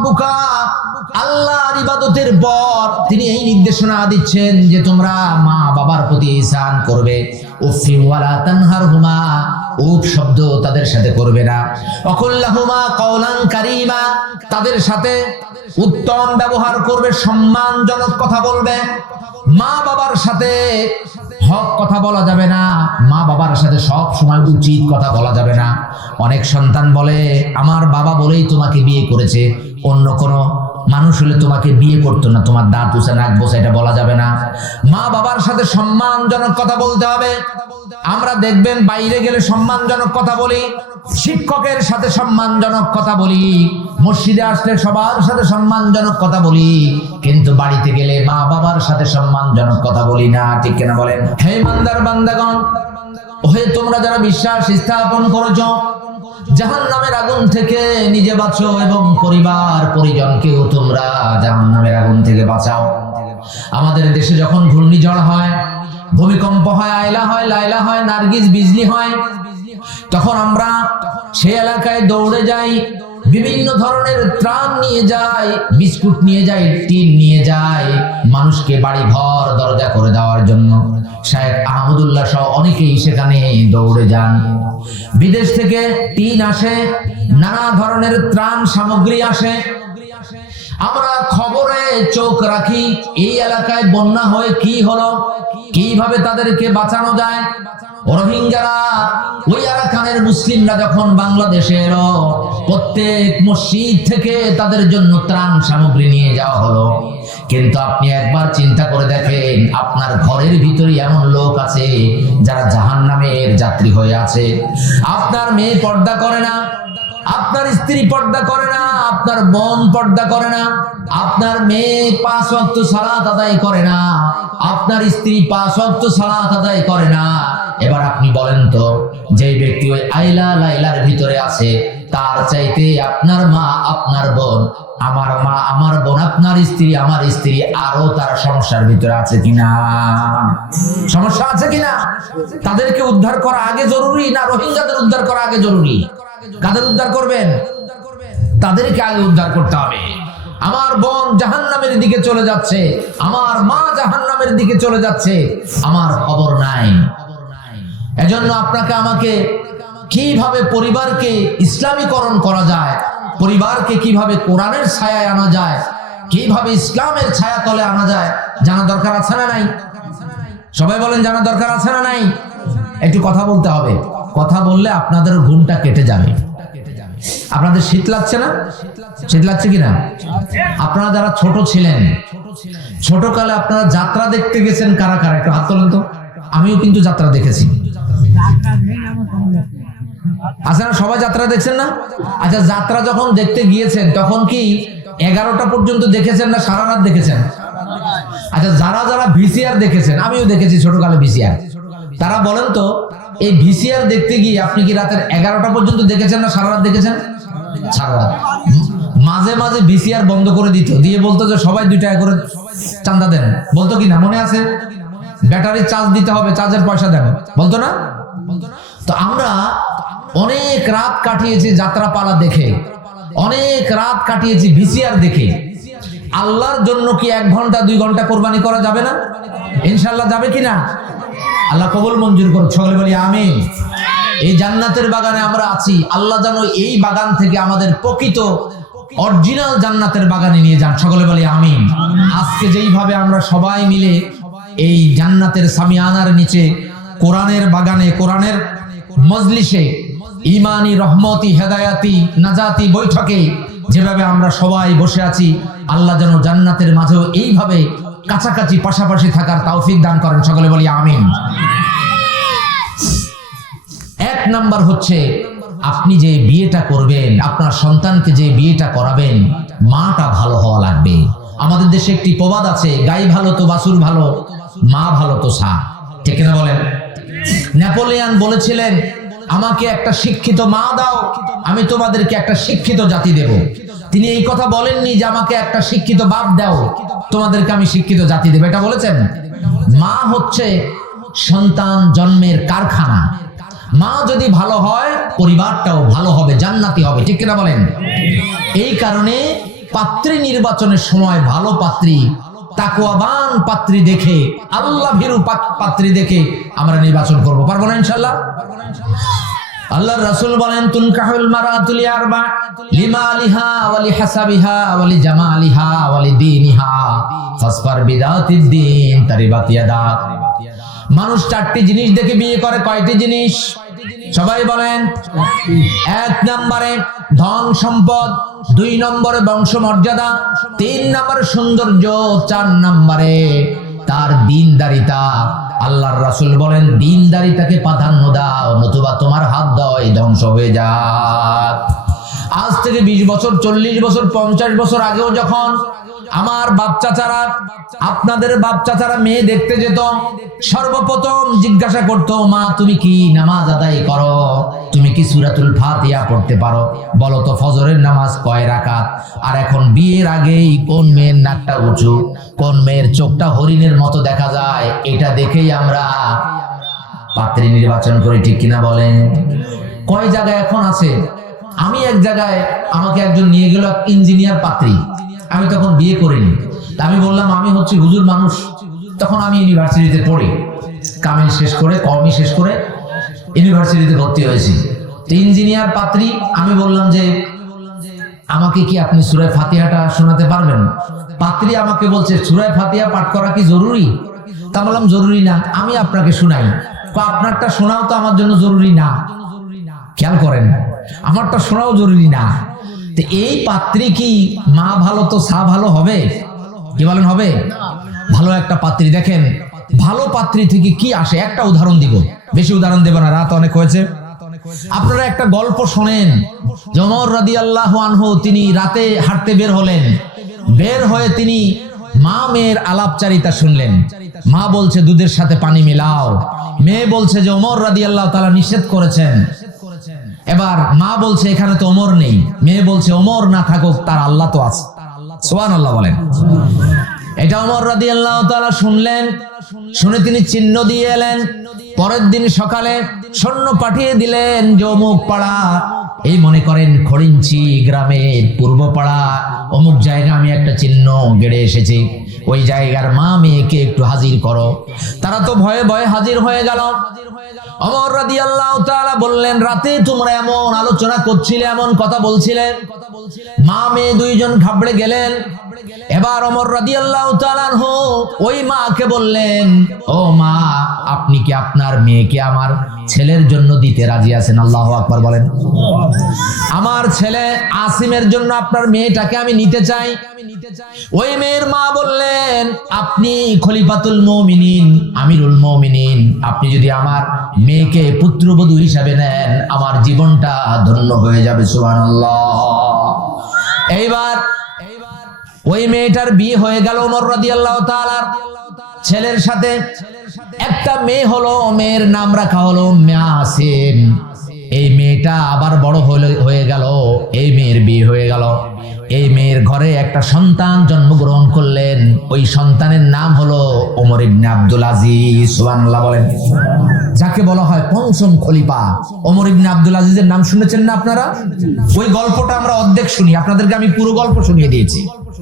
রাব্বুকা, আল্লাহর ইবাদতের পর তিনি এই নির্দেশনা দিচ্ছেন যে তোমরা মা বাবার প্রতি ইহসান করবে। উফি ওয়ালা তানহারহুমা, উফ শব্দ তাদের সাথে করবে না। ওয়াকুল্লাহুমা কাওলান কারীমা, তাদের সাথে উত্তম ব্যবহার করবে, সম্মানজনক কথা বলবে। মা বাবার সাথে হক কথা বলা যাবে না, মা বাবার সাথে সব সময় উচিত কথা বলা যাবে না। অনেক সন্তান বলে আমার বাবা বলেই তোমাকে বিয়ে করেছে, অন্য কোনো মানুষ হলে তোমাকে বিয়ে করতো না, তোমার দাঁত উঁচা নাক বোসা, এটা বলা যাবে না। মা বাবার সাথে সম্মানজনক কথা বলতে হবে। আমরা দেখবেন বাইরে গেলে সম্মানজনক কথা বলি, শিক্ষকের সাথে সম্মানজনক কথা বলি, মসজিদে আসলে সবার সাথে সম্মানজনক কথা বলি, কিন্তু বাড়িতে গেলে মা বাবার সাথে সম্মানজনক কথা বলি না। ঠিক কিনা বলেন? হে ইমানদার বান্দাগণ, ওহে তোমরা যারা বিশ্বাস স্থাপন করেছো, জাহান্নামের আগুন থেকে নিজে বাঁচো এবং পরিবার পরিজনকেও তোমরা জাহান্নামের আগুন থেকে বাঁচাও। আমাদের দেশে যখন ঘূর্ণিঝড় হয়, ভূমিকম্প হয়, আয়লা হয়, লায়লা হয়, নার্গিস বিজলি হয়, তখন আমরা সেই এলাকায় দৌড়ে যাই, বিভিন্ন ধরনের ত্রাণ নিয়ে যাই, বিস্কুট নিয়ে যাই, টিন নিয়ে যাই, মানুষকে বাড়ি ঘর দরজা করে দেওয়ার জন্য। শায়েখ আহমদুল্লাহ সহ অনেকেই সেখানে দৌড়ে যান। বিদেশ থেকে টিন আসে, নানা ধরনের ত্রাণ সামগ্রী আসে। আমরা খবরে চোখ রাখি, এই এলাকায় বন্যা হয়ে কি হলো, কিভাবে তাদেরকে বাঁচানো যায়। রোহিঙ্গারা, ওই আরাকানের মুসলিমরা যখন বাংলাদেশে এলো, প্রত্যেক মসজিদ থেকে তাদের জন্য ত্রাণ সামগ্রী নিয়ে যাওয়া হলো। কিন্তু আপনি একবার চিন্তা করে দেখেন, আপনার ঘরের ভিতরে এমন লোক আছে যারা জাহান্নামের যাত্রী হয়ে আছে। আপনার মেয়ে পর্দা করে না, আপনার স্ত্রী পর্দা করে না, আপনার বোন পর্দা করে না, আপনার মেয়ে 5 ওয়াক্ত সালাত আদায় করে না, আপনার স্ত্রী 5 ওয়াক্ত সালাত আদায় করে না। এবার আপনি বলেন তো, যে ব্যক্তি ওই আইলা লাইলার ভিতরে আছে, তার চাইতে আপনার মা, আপনার বোন, আমার মা, আমার বোন, আপনার স্ত্রী, আমার স্ত্রী আরো তার সমস্যার ভিতরে আছে কিনা? সমস্যা আছে কিনা? তাদেরকে উদ্ধার করা আগে জরুরি না রোহিঙ্গাদের উদ্ধার করা আগে জরুরি? কাদের উদ্ধার করবেন? তাদেরকে আগে উদ্ধার করতে হবে। আমার বোন জাহান্নামের দিকে চলে যাচ্ছে, আমার মা জাহান্নামের দিকে চলে যাচ্ছে, আমার খবর নাই। এজন্য আপনাকে আমাকে কিভাবে পরিবারকে ইসলামীকরণ করা যায়, পরিবারকে কিভাবে কোরআনের ছায়ায় আনা যায়, কিভাবে ইসলামের ছায়া তলে আনা যায়, জানা দরকার আছে না নাই? সবাই বলেন, জানা দরকার আছে না নাই? একটু কথা বলতে হবে। কথা বললে আপনাদের ঘুমটা কেটে যাবে। আপনাদের শীত লাগছে না? শীত লাগছে কিনা? আপনারা যারা ছোট ছিলেন, ছোটকালে আপনারা যাত্রা দেখতে গেছেন কারা কারা? একটু হাত তোলেন তো। আমিও কিন্তু যাত্রা দেখেছি। আচ্ছা, সবাই যাত্রা দেখছেন না? আচ্ছা, যাত্রা যখন দেখতে গিয়েছেন তখন কি 11টা পর্যন্ত দেখেছেন না সারা রাত দেখেছেন? আচ্ছা, যারা যারা ভিসিআর দেখেছেন, আমিও দেখেছি ছোটকালে ভিসিআর, তারা বলেন তো, এই ভিসিআর দেখতে গিয়ে আপনি কি রাতের 11টা পর্যন্ত দেখেছেন না সারা রাত দেখেছেন? সারা রাত। মাঝে মাঝে ভিসিআর বন্ধ করে দিত, দিয়ে বলতো যে সবাই 2 টাকা করে চাঁদা দেন, বলতো কি না? মনে আছে? ব্যাটারি চার্জ দিতে হবে, চার্জের পয়সা দেন, বলতো না? তো আমরা অনেক রাত কাটিয়েছি যাত্রাপালা দেখে, অনেক রাত কাটিয়েছি ভিসিআর দেখে। আল্লাহর জন্য কি 1 ঘন্টা 2 ঘন্টা কোরবানি করা যাবে না? ইনশাআল্লাহ যাবে কিনা? আল্লাহ কবুল মঞ্জুর করুন, সকলে বলি আমিন। এই জান্নাতের বাগানে আমরা আছি, আল্লাহ যেন এই বাগান থেকে আমাদের প্রকৃত অরিজিনাল জান্নাতের বাগানে নিয়ে যান, সকলে বলি আমিন। আজকে যেইভাবে আমরা সবাই মিলে এই জান্নাতের সামিয়ানার নিচে কোরআনের বাগানে, কোরআনের মজলিসে, ইমানি, রহমতি, হেদায়াতি, নাজাতি বৈঠকে যেভাবে আমরা সবাই বসে আছি, আল্লাহ যেন জান্নাতের মাঝেও এইভাবে কাছাকাছি পাশাপাশি থাকার তৌফিক দান করেন, সকলে বলি আমিন। 1 নাম্বার হচ্ছে, আপনি যে বিয়েটা করবেন, আপনার সন্তানকে যে বিয়েটা করাবেন, মাটা ভালো হওয়া লাগবে। আমাদের দেশে একটি প্রবাদ আছে, গাই ভালো তো বাছুর ভালো, মা ভালো তো সা। ঠিক না বলেন? নেপোলিয়ন বলেছিলেন, আমাকে একটা শিক্ষিত মা দাও, আমি তোমাদেরকে একটা শিক্ষিত জাতি দেব। তিনি এই কথা বলেননি যে আমাকে একটা শিক্ষিত বাপ দাও, তোমাদেরকে আমি শিক্ষিত জাতি দেব, এটা বলেছেন? মা হচ্ছে সন্তান জন্মের কারখানা। মা যদি ভালো হয়, পরিবারটাও ভালো হবে, জান্নাতি হবে। ঠিক কিনা বলেন? এই কারণে পাত্রী নির্বাচনের সময় ভালো পাত্রী, তাকওয়াবান পাত্রী দেখে, আল্লাহ ভীরু পাত্রী দেখে আমরা নির্বাচন করব। পারবো না ইনশাআল্লাহ? আল্লাহর রাসূল বলেন, তুনকাহুল মারাতু লিআরবা, লিমালিহা ওয়া লিহাসাবিহা ওয়া লিজামালিহা ওয়া লিদীনিহা ফাসফার বিদাতিদ দ্বীন তারিবাত ইয়াদাক। মানুষ চারটি জিনিস দেখে বিয়ে করে। কয়টি জিনিস? সবাই বলেন। 1 নম্বরে ধন সম্পদ, 2 নম্বরে বংশমর্যাদা, 3 নম্বরে সৌন্দর্য, 4 নম্বরে তার দ্বীনদারিতা। আল্লাহর রাসূল বলেন, দ্বীনদারিতাকে প্রাধান্য দাও, নতুবা তোমার হাত দয় ধ্বংস হয়ে যাক। আজ থেকে 20 বছর, 40 বছর, 50 বছর আগেও যখন আমার বাপ চাচারা, আপনাদের বাপ চাচারা মেয়ে দেখতে যেত, সর্বপ্রথম জিজ্ঞাসা করতো, মা তুমি কি নামাজ আদায় করো? তুমি কি সূরাতুল ফাতিহা পড়তে পারো? বলো তো ফজরের নামাজ কয় রাকাত? আর এখন বিয়ের আগেই কোন মেয়ের নাকটা উঁচু, কোন মেয়ের চোখটা হরিণের মতো দেখা যায়, এটা দেখেই আমরা পাত্রী নির্বাচন করি। ঠিক কিনা বলেন? কয় জায়গায় এখন আছে। আমি এক জায়গায়, আমাকে একজন নিয়ে গেল ইঞ্জিনিয়ার পাত্রী। আমি তখন বিয়ে করিনি। আমি বললাম আমি হচ্ছে হুজুর মানুষ। তখন আমি ইউনিভার্সিটিতে পড়ি, কামিল শেষ করে, কওমি শেষ করে ইউনিভার্সিটিতে ভর্তি হয়েছি। ইঞ্জিনিয়ার পাত্রী। আমি বললাম যে আমাকে কি আপনি সূরা ফাতিহাটা শোনাতে পারবেন? পাত্রী আমাকে বলছে, সূরা ফাতিহা পাঠ করা কি জরুরি? তা বললাম জরুরি না, আমি আপনাকে শোনাই। আপনারটা শোনাও তো আমার জন্য জরুরি না। খেয়াল করেন, আমারটা শোনাও জরুরি না। তো এই পাত্রী কি মা ভালো তো সা ভালো হবে? কি বলেন হবে? ভালো একটা পাত্রী দেখেন, ভালো পাত্রী থেকে কি আসে একটা উদাহরণ দিব, বেশি উদাহরণ দেব না, রাত অনেক হয়েছে। আপনারা একটা গল্প শোনেন, ওমর রাদিয়াল্লাহু আনহু তিনি রাতে হাঁটতে বের হলেন। বের হয়ে তিনি মা মেয়ের আলাপচারিতা শুনলেন। মা বলছে দুধের সাথে পানি মিলাও, মেয়ে বলছে যে ওমর রাদিয়াল্লাহু তাআলা নিষেধ করেছেন। এবার মা বলছে এখানে তো ওমর নেই, মেয়ে বলছে ওমর না থাকুক, তার আল্লাহ তো আছে। সুবহানাল্লাহ বলেন। এটা ওমর রাদিয়াল্লাহু তাআলা শুনলেন, শুনে তিনি চিহ্ন দিয়ে এলেন। পরের দিন সকালে সৈন্য পাঠিয়ে দিলেন যে অমুক পাড়া, এই মনে করেন খড়িঞ্চি গ্রামের পূর্ব পাড়া, অমুক জায়গা আমি একটা চিহ্ন গেড়ে এসেছি, ওই জায়গার মা মেয়েকে একটু হাজির করো। তারা তো ভয়ে ভয়ে হাজির হয়ে গেল। ওমর রাদিয়াল্লাহু তাআলা বললেন, রাতে তোমরা এমন আলোচনা করছিলে, এমন কথা বলছিলে, মা মেয়ে দুইজন ঘাবড়ে গেলেন। এবার ওমর রাদিয়াল্লাহু তাআলা আনহু ওই মাকে বললেন, ও মা, আপনি কি আপনার মেয়েকে আমার ছেলের জন্য দিতে রাজি আছেন? আল্লাহু আকবার বলেন। আমার ছেলে আসিমের জন্য আপনার মেয়েটাকে আমি নিতে চাই। ওই মেয়ের মা বললেন, আপনি খলিফাতুল মুমিনিন, আমিরুল মুমিনিন, আপনি যদি আমার মেয়েকে পুত্রবধূ হিসাবে নেন, আমার জীবনটা ধন্য হয়ে যাবে। সুবহানাল্লাহ। এইবার ওই মেয়েটার বিয়ে হয়ে গেল ওমর রাদিয়াল্লাহু তাআলার ছেলের সাথে। একটা মেয়ে হলো, মেয়ের নাম রাখা হলো আসিম। এই মেয়েটা আবার বড় হয়ে গেল, এই মেয়ের বিয়ে হয়ে গেল। এই মেয়ের ঘরে একটা সন্তান জন্মগ্রহণ করলেন, ওই সন্তানের নাম হলো ওমর ইবনে আব্দুল আজিজ। সুবহানাল্লাহ বলেন। যাকে বলা হয় পঞ্চম খলিফা। ওমর ইবনে আব্দুল আজিজের নাম শুনেছেন না আপনারা? ওই গল্পটা আমরা অর্ধেক শুনি, আপনাদেরকে আমি পুরো গল্প শুনিয়ে দিয়েছি।